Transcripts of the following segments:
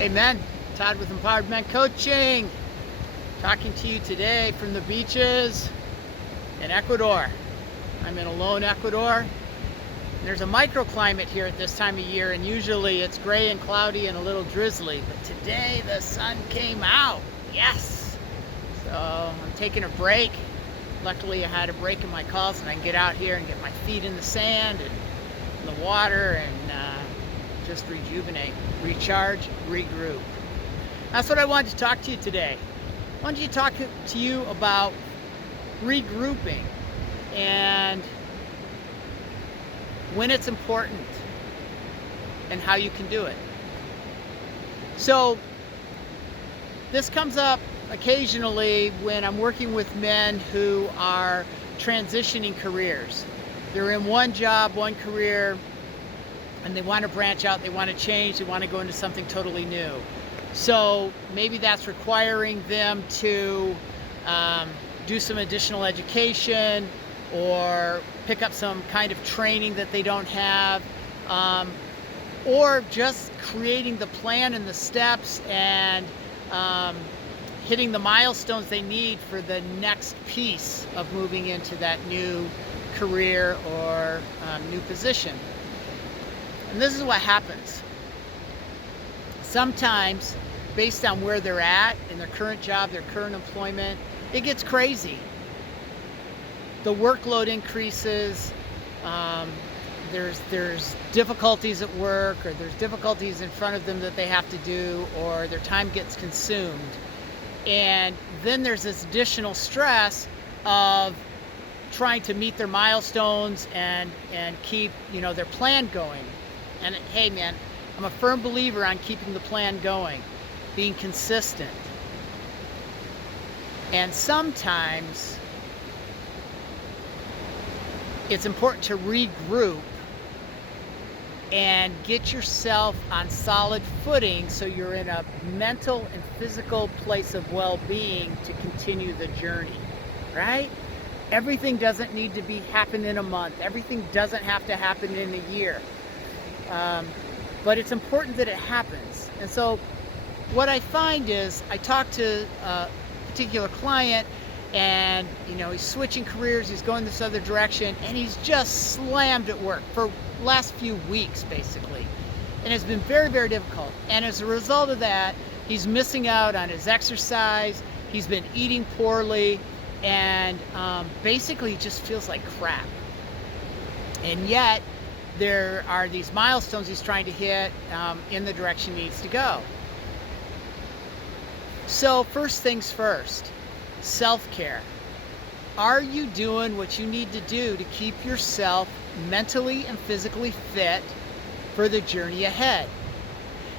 Amen. Todd with Empowered Men Coaching. Talking to you today from the beaches in Ecuador. I'm in Alone, Ecuador. There's a microclimate here at this time of year, and usually it's gray and cloudy and a little drizzly. But today the sun came out. Yes! So I'm taking a break. Luckily I had a break in my calls and I can get out here and get my feet in the sand and in the water and just rejuvenate, recharge, regroup. That's what I wanted to talk to you today. I wanted to talk to you about regrouping and when it's important and how you can do it. So this comes up occasionally when I'm working with men who are transitioning careers. They're in one job, one career, and they want to branch out, they want to change, they want to go into something totally new. So maybe that's requiring them to do some additional education or pick up some kind of training that they don't have, or just creating the plan and the steps and hitting the milestones they need for the next piece of moving into that new career or new position. And this is what happens. Sometimes, based on where they're at in their current job, their current employment, it gets crazy. The workload increases, there's difficulties at work, or there's difficulties in front of them that they have to do, or their time gets consumed. And then there's this additional stress of trying to meet their milestones and keep, their plan going. And hey man, I'm a firm believer on keeping the plan going, being consistent. And sometimes it's important to regroup and get yourself on solid footing so you're in a mental and physical place of well-being to continue the journey, right? Everything doesn't need to happen in a month. Everything doesn't have to happen in a year. But it's important that it happens. And so what I find is I talk to a particular client and he's switching careers, he's going this other direction, and he's just slammed at work for the last few weeks basically. And it's been very, very difficult. And as a result of that, he's missing out on his exercise, he's been eating poorly, and basically just feels like crap. And yet there are these milestones he's trying to hit in the direction he needs to go. So first things first, self-care. Are you doing what you need to do to keep yourself mentally and physically fit for the journey ahead?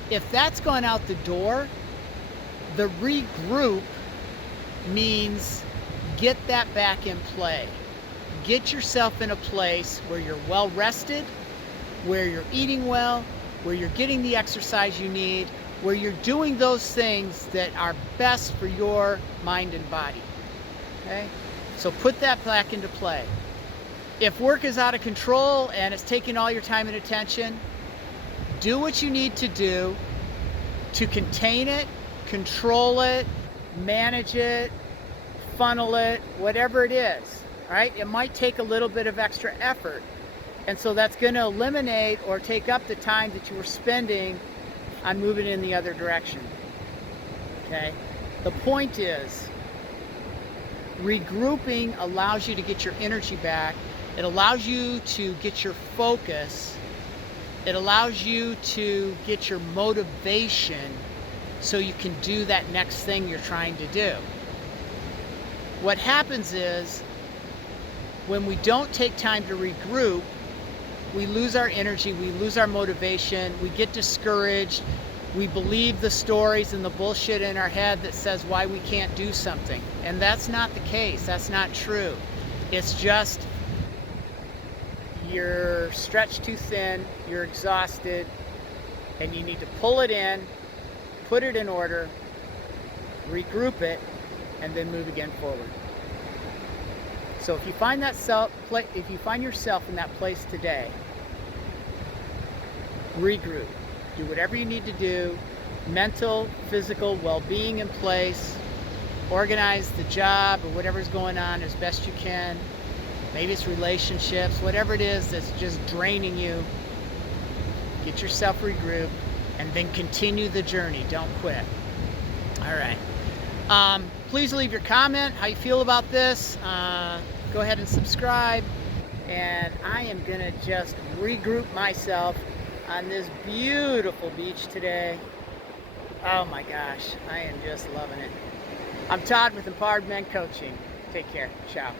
If that's gone out the door, the regroup means get that back in play. Get yourself in a place where you're well rested, where you're eating well, where you're getting the exercise you need, where you're doing those things that are best for your mind and body. Okay? So put that back into play. If work is out of control and it's taking all your time and attention, do what you need to do to contain it, control it, manage it, funnel it, whatever it is. All right? It might take a little bit of extra effort. And so that's going to eliminate or take up the time that you were spending on moving in the other direction. Okay? The point is, regrouping allows you to get your energy back. It allows you to get your focus. It allows you to get your motivation so you can do that next thing you're trying to do. What happens is, when we don't take time to regroup, we lose our energy, we lose our motivation, we get discouraged, we believe the stories and the bullshit in our head that says why we can't do something. And that's not the case, that's not true. It's just you're stretched too thin, you're exhausted, and you need to pull it in, put it in order, regroup it, and then move again forward. So if you find yourself in that place today, regroup. Do whatever you need to do mental, physical well-being in place, organize the job or whatever's going on as best you can. Maybe it's relationships, whatever it is that's just draining you. Get yourself regrouped and then continue the journey. Don't quit. All right. Please leave your comment, how you feel about this. Go ahead and subscribe. And I am gonna just regroup myself on this beautiful beach today. Oh my gosh, I am just loving it. I'm Todd with Empowered Men Coaching. Take care. Ciao.